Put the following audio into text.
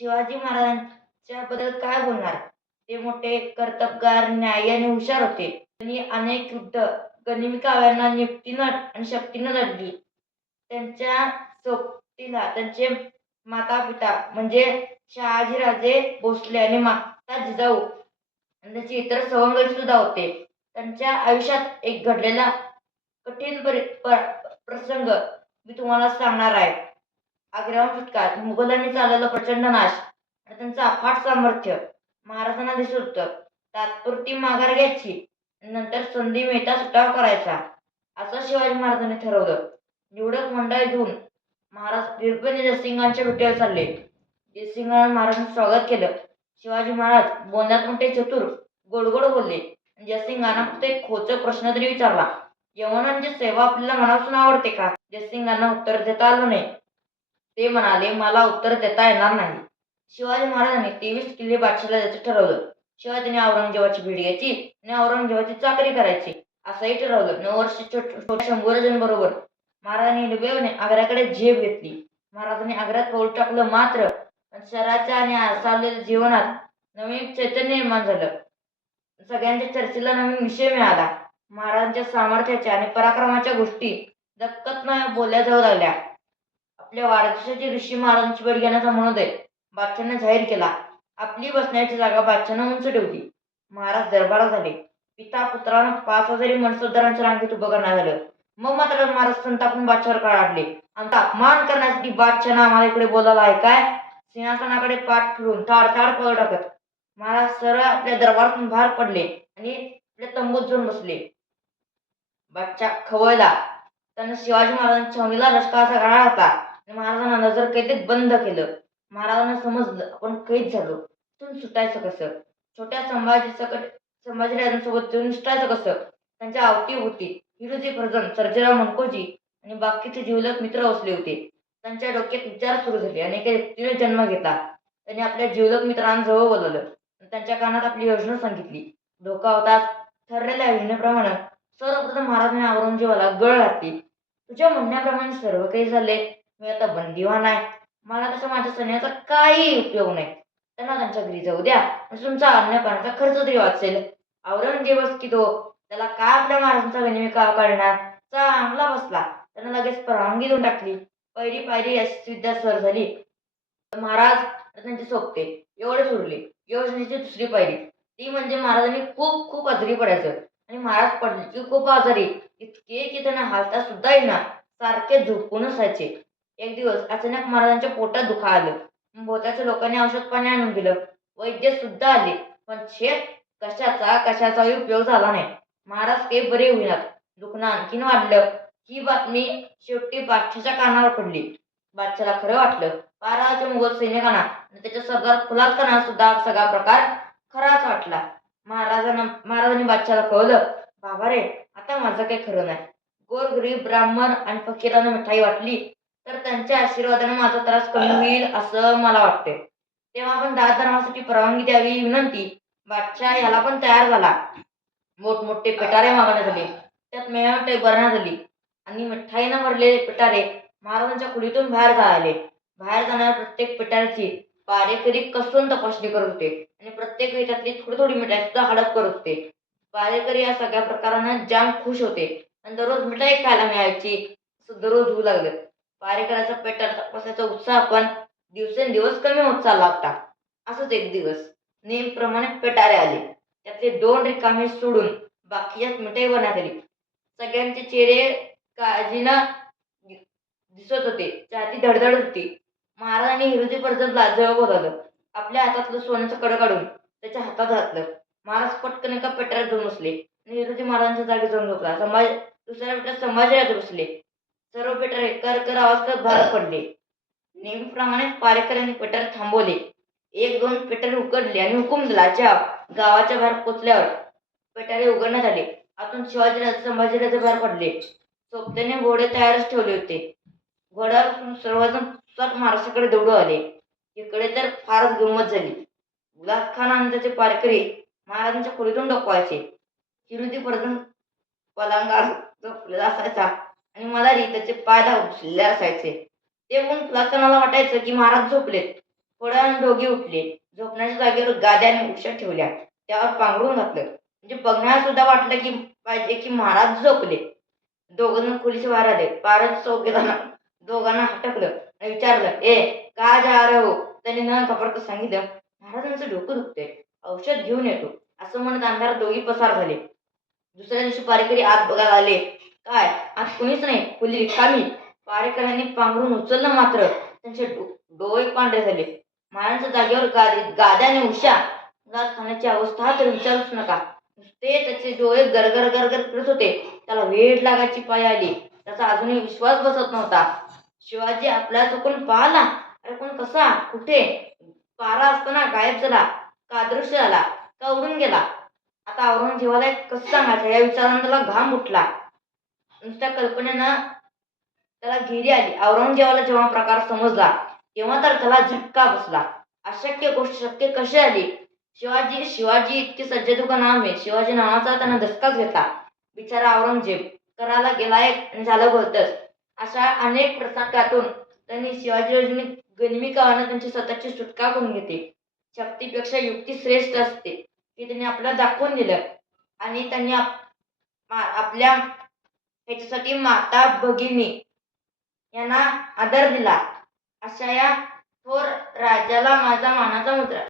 शिवाजी महाराजांच्या बद्दल काय बोलणार? ते मोठे कर्तबगार न्यायी आणि हुशार होते. त्यांनी अनेक युद्ध गनिमी काव्यांना निपटीनं आणि शक्तीनं लढली. त्यांच्या सोबतीला त्यांचे माता पिता म्हणजे शहाजीराजे भोसले आणि माता जिजाऊ आणि त्यांचे इतर सवंगडी सुद्धा होते. त्यांच्या आयुष्यात एक घडलेला कठीण परि प्रसंग मी तुम्हाला सांगणार आहे. आग्र्याहून सुटका मुघलांनी चालवलं प्रचंड नाश आणि त्यांचं अफाट सामर्थ्य. महाराजांना दिसत होतं. तात्पुरती माघार घ्यायची नंतर संधी मिळता सुटाव करायचा. असं शिवाजी महाराजांनी ठरवलं. निवडक मंडळ घेऊन महाराज निर्भय जयसिंगांच्या भेटीवर चालले. जयसिंगाने महाराजांचं स्वागत केलं. शिवाजी महाराज बोलण्यात मोठे चतुर गोड गोड बोलले. जयसिंगांना फक्त एक खोचक प्रश्न तरी विचारला. यवनांची सेवा आपल्याला मनापासून आवडते का? जयसिंगांना उत्तर देता आलं नाही. ते म्हणाले मला उत्तर देता येणार नाही. शिवाजी महाराजांनी तेवीस किल्ले बादशाला द्यायचे ठरवलं. शिवाय त्यांनी औरंगजेबाची भेट घ्यायची आणि औरंगजेबाची चाकरी करायची असंही ठरवलं. नऊ वर्ष छोट्या शंभूराजांबरोबर महाराजांनी निर्भयपणे आग्र्याकडे झेप घेतली. महाराजांनी आग्र्यात पाऊल टाकलं मात्र शहराच्या आणि चाललेल्या जीवनात नवीन चैतन्य निर्माण झालं. सगळ्यांच्या चर्चेला नवीन विषय मिळाला. महाराजांच्या सामर्थ्याच्या आणि पराक्रमाच्या गोष्टी दक्कत न बोलल्या जाऊ लागल्या. आपल्या वाढदिवसाची ऋषी महाराजांची भेट घेण्याचा मनोदय बादशाने जाहीर केला. आपली बसण्याची जागा बादशानं उंच ठेवली. महाराज दरबारा झाले. पिता पुत्रानं पाच हजारी मनसबदारांच्या रांगेत उभं करण्यात आलं. मग मात्र महाराज संतापून बादशावर काढले आमचा अपमान करण्यासाठी बादशानं आम्हाला इकडे बोलायला आहे काय? सिंहासनाकडे पाठ फिरून ताडताड पळ टाकत महाराज सरळ आपल्या दरबारातून बाहेर पडले आणि आपल्या तंबूत जाऊन बसले. बादशा खवळला. त्यानं शिवाजी महाराजांच्या छावणीला लष्कराचा गाळा होता महाराजांना नजर कैदेत बंद केलं महाराजांना समजलं आपण कैद झालो तिथून सुटायचं कसं? छोट्या संभाजी सकट संभाजीराजांसोबत निष्ठायचं सुटायचं कसं? त्यांच्या अवतीभोवती हिरोजी फर्जन सर्जेराव मनकोजी आणि बाकीचे जीवलक मित्र असले होते. त्यांच्या डोक्यात विचार सुरू झाले. आणि एका व्यक्तीने जन्म घेतला. त्यांनी आपल्या जीवलक मित्रांजवळ बोलवलं त्यांच्या कानात आपली योजना सांगितली. धोका होता. ठरलेल्या योजनेप्रमाणे सर्वप्रथम महाराजांनी औरंगजेबाला गळ घातली. तुझ्या म्हणण्याप्रमाणे सर्व काही झाले. मी आता बंदिवान आहे. मला तसं माझ्या सैन्याचा काही उपयोग नाही. त्यांना त्यांच्या घरी जाऊ द्या. तुमचा अन्नपानाचा खर्च तरी वाचेल. औरंगजेबच की तो? त्याला काय आपल्या महाराजांचा विनिमय का करणार चांगला बसला. त्यानं लगेच परवानगी देऊन टाकली. पहिली पायरी विद्या सर झाली. महाराज त्यांचे सोपते. एवढेच उरले योजनेची दुसरी पायरी. ती म्हणजे महाराजांनी खूप खूप आजारी पडायचं. आणि महाराज पडले की खूप आजारी. इतके की त्यांना हालता सुद्धा येईना. सारखे झोपून असायचे एक दिवस अचानक महाराजांच्या पोटात दुखा आलं. भोवताच्या लोकांनी औषध पाणी आणून दिलं. वैद्य सुद्धा आले. पण छे कशाचा कशाचाही उपयोग झाला नाही. महाराज काही बरे होईनात. दुखणं आणखीन वाढलं. ही बातमी शेवटी बादशाच्या कानावर पडली. बादशाला खरं वाटलं. बाराच्या मुघल सैनिकांना आणि त्याच्या सरदार फुलादखाना सुद्धा सगळा प्रकार खराच वाटला. महाराजांना महाराजांनी बादशाला कळलं बाबा रे आता माझं काही खरं नाही. गोरगरीब ब्राह्मण आणि फकीरांना मिठाई वाटली. तर त्यांच्या आशीर्वादाने माझा त्रास कमी होईल असं मला वाटते तेव्हा आपण दास धर्मासाठी परवानगी द्यावी विनंती. बादशाह याला पण तयार झाला. मोठमोठे पिटारे मागण्यात आले त्यात मेहनत भरण्यात आली आणि मिठाईनं भरलेले पिटारे महाराजांच्या खोलीतून बाहेर जायले. बाहेर जाणाऱ्या प्रत्येक पिटाऱ्याची पारेकरी कसून तपासणी करत होते. आणि प्रत्येक वेळी त्यातली थोडी थोडी मिठाई सुद्धा हडप करत होते. पारेकरी या सगळ्या प्रकारानं जाम खुश होते. आणि दररोज मिठाई खायला मिळायची दररोज होऊ लागलं. पारेकराचा पेटार तपासायचा उत्साह पण दिवसेंदिवस कमी होत चालला होता. असंच एक दिवस नेहमीप्रमाणे पेटारे आले. त्यातले दोन रिकामे सोडून बाकीच्यात मिठाई बनवण्यात आली. सगळ्यांचे चेहरे काळजीनं दिसत होते. छाती धडधड होती. महाराजांनी हिरोजी प्रजनला जवळ बोलावलं. आपल्या हातातलं सोन्याचं कड काढून त्याच्या हातात घातलं. महाराज पटकन एका पेटाऱ्यात घेऊन बसले आणि हिरोजी महाराजांच्या जागी जाऊन झोपला. संभाज दुसऱ्या पेट्यात संभाजीराज बसले. सर्व पेटारे एकरकर अवस्थेत आवाज बाहेर पडले. नेहमीप्रमाणे पारेकरांनी पेटर थांबवले. एक दोन पेटारे उकडले आणि हुकूम दिला. ज्या गावाच्या बाहेर पोचल्यावर पेटारे उघडण्यात आले. आतून शिवाजीराज संभाजीराजे बाहेर पडले. सोबत्याने घोडे तयारच ठेवले होते. घोड्यावर सर्वजण स्वत महाराष्ट्राकडे दौडू आले. इकडे तर फारच गंमत झाली. गुलाब खान आणि त्याचे पारकरी महाराजांच्या खोलीतून डोकवायचे. हिरुदी पर्यंत पलंगावर झोपलेला असायचा. आणि मला त्याचे पाय दाबले असायचे. ते पण फुलाखानाला वाटायचं की महाराज झोपलेत. थोड्या वेळाने उठले. झोपण्याच्या जागेवर गाद्या आणि उशा ठेवल्या. त्यावर पांघरून घातलं. म्हणजे बघण्याला सुद्धा वाटलं की पाहिजे की महाराज झोपले. दोघांना खोलीचे बाहेर आले. पारच चौकीदारांना दोघांना हटकलं आणि विचारलं ए का जा रे हो? त्यांनी न घाबरता सांगितलं महाराजांचं डोकं दुखते औषध घेऊन येतो. असं म्हणत अंधारात दोघी पसार झाले. दुसऱ्या दिवशी पारेकरी आत बघायला आले. काय? आज कुणीच नाही. खोली रिकामी पारेकरांनी पांघरून उचललं मात्र. त्यांचे डोळे पांढरे झाले. महाराजांच्या जागेवर गादी गाद्याने उशा गाद खाण्याची अवस्था तर विचारूच नका. नुसते त्याचे डोळे गरगर गरगर करत होते. त्याला वेळ लागायची पाय आली. त्याचा अजूनही विश्वास बसत नव्हता. शिवाजी आपल्या चुकून पाहला. अरे कोण कसा? कुठे? पारा असताना गायब झाला. का अदृश्य झाला? का उडून गेला? आता औरंगजेबाला एक कसं सांगायचं? या विचारानं त्याला घाम उठला. नुसत्या कल्पनेनं त्याला घेरी आली. औरंगजेबाला जेव्हा प्रकार समजला तेव्हा तर त्याला झटका बसला. अशक्य गोष्ट शक्य कशी आली? शिवाजी शिवाजी इतके सज्जदू का नाम आहे. शिवाजी नावाचा त्यांना धसकाच घेतला. बिचारा औरंगजेब कराला गेलाय आणि झालं बोलतच. अशा अनेक प्रसंगातून त्यांनी शिवाजी राजांनी गनिमी त्यांची स्वतःची सुटका करून घेते शक्तीपेक्षा युक्ती श्रेष्ठ असते. हे त्यांनी आपल्याला दाखवून दिलं. आणि त्यांनी आप आपल्या ह्याच्यासाठी माता भगिनी यांना आदर दिला. अशा या थोर राजाला माझा मानाचा मुद्रा.